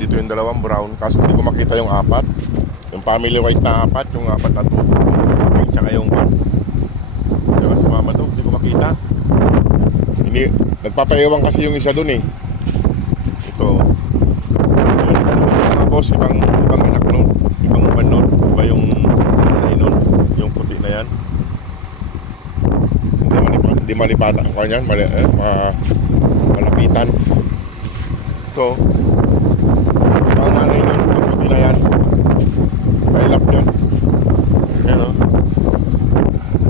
nandito yung dalawang brown. Kaso hindi ko makita yung apat. Yung family white na apat, yung apat na to. Tsaka yung tsaka si Mama Dog, hindi ko makita. Hindi, nagpapaiwan kasi yung isa dun eh. Ito. Mga boss, ibang anak no. Ibang uban nun. Iba yung nun, yung puti na yan. Hindi malipatan ko yan, malapitan. So, ang nanay nun, yung puti na yan. Mailap yun. Ayan o.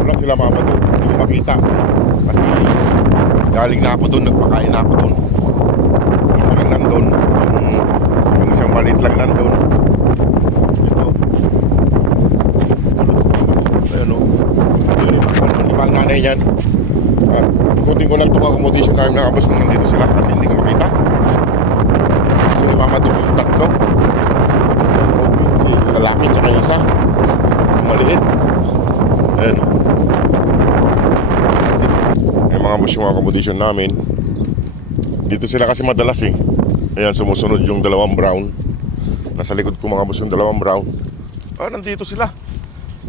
Wala sila Mama Dog, hindi ko makita. Kasi galing na ako dun, nagpakain na ako dun. Isa lang nandun, yung isang maliit lang nandun. Ito. Ayan o. Yung ibang nanay yan. Ikutin ko lang itong accommodation namin ng abos kung nandito sila kasi hindi ko makita. Kasi ni Mama Dog yung tatlo. Si lalaki tsaka isa. Si maliit. Ayan o. Yung mga boss yung accommodation namin. Dito sila kasi madalas eh. Ayan, sumusunod yung dalawang brown. Nasa likod ko mga boss yung dalawang brown. Nandito sila.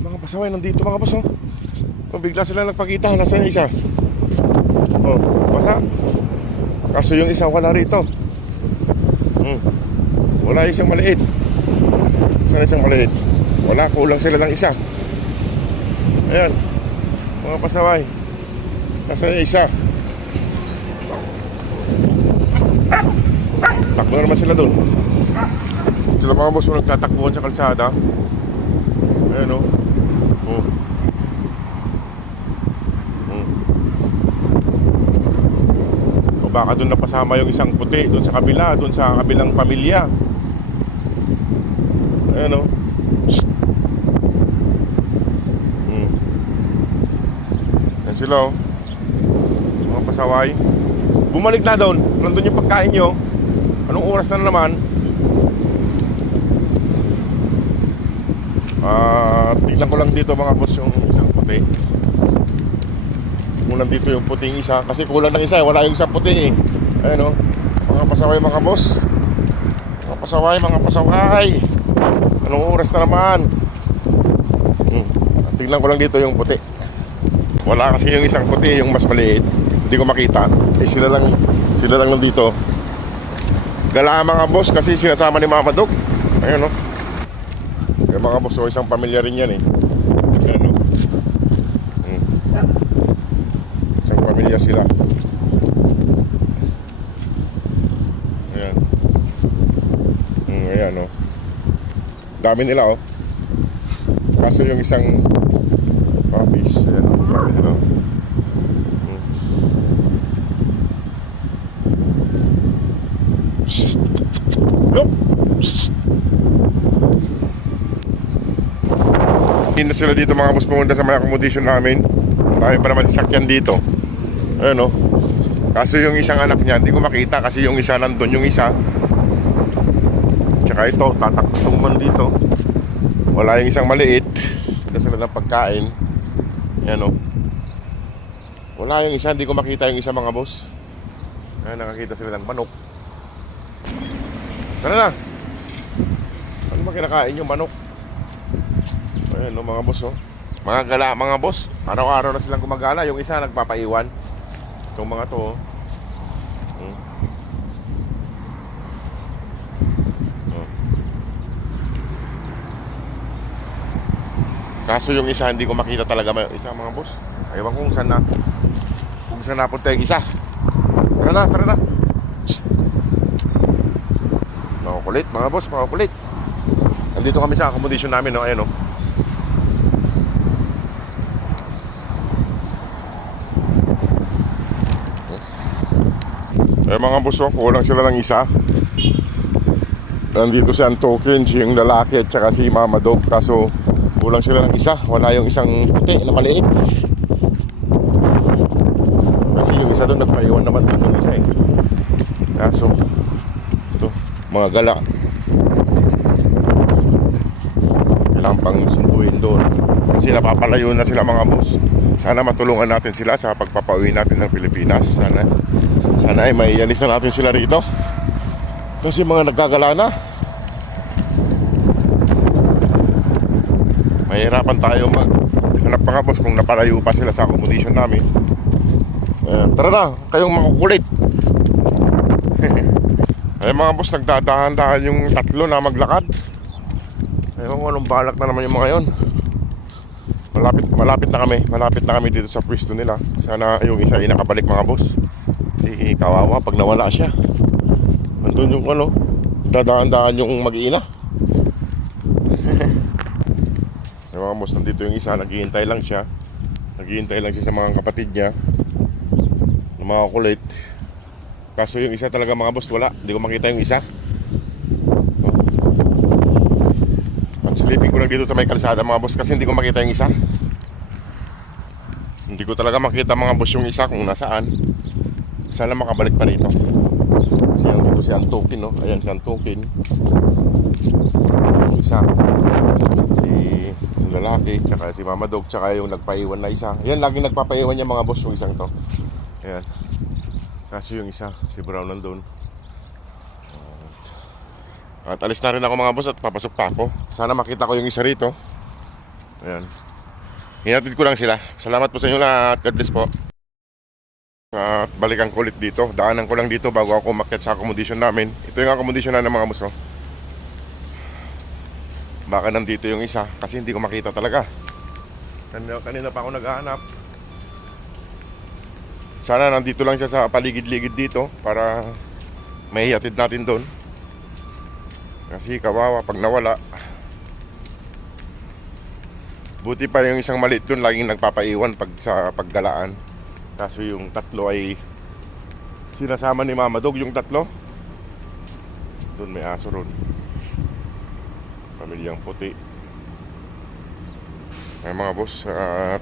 Mga pasaway, nandito mga boss bigla sila nagpakita. Nasa isa. Baka. Kaso yung isa wala rito. Wala isang maliit. Saan isang maliit? Wala, kulang sila ng isa. Ayan. Mga pasaway. Nasa isa. Takbo na naman sila dun. Sila mga boss nagtatakbuhan sa kalsada. Ayan o. O baka dun napasama yung isang puti. Dun sa kabila. Dun sa kabilang pamilya. Ayan o. Ayan sila o. Mga pasaway. Bumalik na doon. Nandun yung pagkain nyo. Anong oras na naman? Tingnan ko lang dito mga boss yung isang puti. Kulang dito yung puting isa. Kasi kulang ng isa. Wala yung isang puti eh. Ayan o. Mga pasaway mga boss. Mga pasaway, mga pasaway. Anong oras na naman? Tingnan ko lang dito yung puti. Wala kasi yung isang puti, yung mas maliit. Hindi ko makita. Sila lang nandito. Gala mga boss kasi sinasama ni Mama Dog. Ayan o. Yung mga boss, isang pamilya rin yan eh. Ayan o. Isang pamilya sila. Ayan. Ayan o. Dami nila o. Kaso yung isang puppies. Ayan o. Dami nila o. Hindi na sila dito mga boss pumunta sa mga accommodation namin. Marami pa naman sasakyan dito. Ayan o. Kaso yung isang anak niya hindi ko makita kasi yung isa nandun, yung isa. Tsaka ito, tatakbong man dito. Wala yung isang maliit. Hindi sila ng pagkain. Ayan o. Wala yung isa, hindi ko makita yung isa mga boss. Ayan, nakakita sila ng manok. Tara na. Ano ba kinakain yung manok? Ayan o mga boss o. Mga gala mga boss. Araw-araw na silang gumagala. Yung isa nagpapaiwan. Itong mga to o. Kaso yung isa hindi ko makita talaga isa mga boss. Ewan ko kung saan napunta yung isa. Tara na, tara na. Makukulit mga boss, makukulit. Nandito kami sa accommodation namin no, ayan no. Mga boss, kulang sila ng isa. Nandito si Antokin, si yung lalaki at saka si Mama Dog. Kaso kulang sila ng isa. Wala yung isang puti na maliit. Kasi yung isa doon nagpaiwan naman doon yung isa eh. Kaso ito, mga gala. Kailangan pang sunduin doon. Kasi napapalayo na sila mga boss. Sana matulungan natin sila sa pagpapauwi natin ng Pilipinas. Sana ay maialis na natin sila rito. Kasi mga naggagala na. Mahirapan tayo maghanap mga boss kung napalayo pa sila sa accommodation namin. Tara na, kayong makukulit. Ay mga boss, nagdadahan-dahan yung tatlo na maglakad. Ayun ko anong balak na naman yung mga yon. Malapit na kami dito sa pwesto nila. Sana yung isa ay nakabalik mga boss. Si kawawa pag nawala siya. Andun yung ano, dadahan-dahan yung mag-iina. Yung mga boss, nandito yung isa, naghihintay lang siya. Naghihintay lang siya sa mga kapatid niya na mga kulit. Kaso yung isa talaga mga boss, wala. Hindi ko makita yung isa. At silipin ko lang dito sa may kalsada mga boss kasi hindi ko makita yung isa. Hindi ko talaga makita mga boss yung isa kung nasaan. Sana makabalik pa rito. Kasi dito si Antukin, no? Ayan si Antukin. Yung isa si yung lalaki, tsaka si Mama Dog, tsaka yung nagpaiwan na isa. Ayan, laging nagpapaiwan niya mga boss yung isang to. Ayan. Kasi yung isa, si Brown nandun. At alis na rin ako mga boss at papasok pa ako. Sana makita ko yung isa rito. Ayan. Hinatid ko lang sila. Salamat po sa inyo lahat. God bless po. At balikan ko ulit dito. Daanan ko lang dito bago ako umakyat sa accommodation namin. Ito yung accommodation na ng mga boss. Baka nandito yung isa kasi hindi ko makita talaga. Kanina pa ako naghahanap. Sana nandito lang siya sa paligid-ligid dito para maihatid natin doon. Kasi kawawa pag nawala. Buti pa yung isang maliit doon laging nagpapaiwan pag sa paggalaan. Kaso yung tatlo ay sinasama ni Mama Dog, yung tatlo. Doon may aso ron. Pamilyang puti. Ay mga boss, at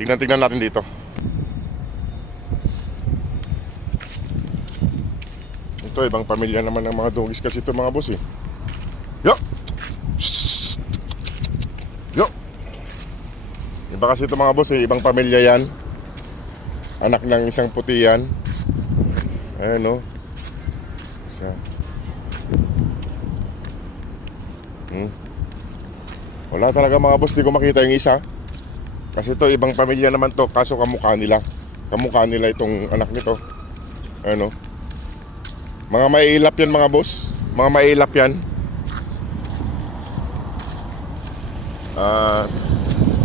tingnan natin dito. Ito ibang pamilya naman ng mga doggies kasi ito mga boss eh. Yo! Yo! Iba kasi ito mga boss eh, ibang pamilya yan. Anak ng isang puti yan. Ayan o. Isa. Wala talaga mga boss, di ko makita yung isa. Kasi ito ibang pamilya naman to, kaso kamukha nila. Kamukha nila itong anak nito. Ayan o. Mga maiilap yan mga boss. Mga maiilap yan.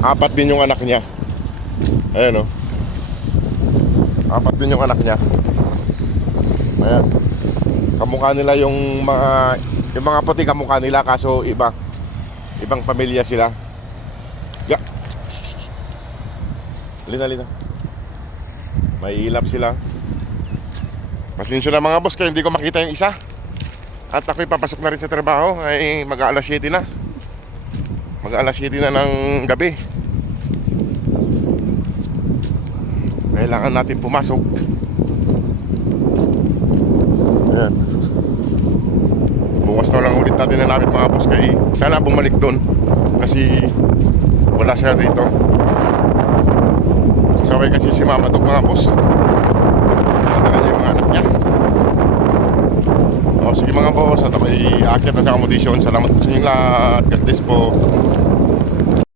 Apat din yung anak niya. Ayan o. Apat din yung anak niya. Ayan. Kamukha nila yung mga puti kamukha nila kaso ibang pamilya sila. Ya. Lina. Maiilap sila. Pasensya na mga boss kaya hindi ko makita yung isa. At ako'y papasok na rin sa trabaho. Ay mag-aalas 7 na. Mag-aalas 7 na ng gabi. Kailangan natin pumasok. Ayan. Bukas na lang ulit natin hanapin mga boss kaya sana bumalik doon. Kasi wala siya dito. Kasaway kasi si Mama Dog mga boss. Nadala niya yung anak niya. O sige mga boss, at ako'y aakyat na sa accommodation. Salamat po sa inyong lahat. God bless po.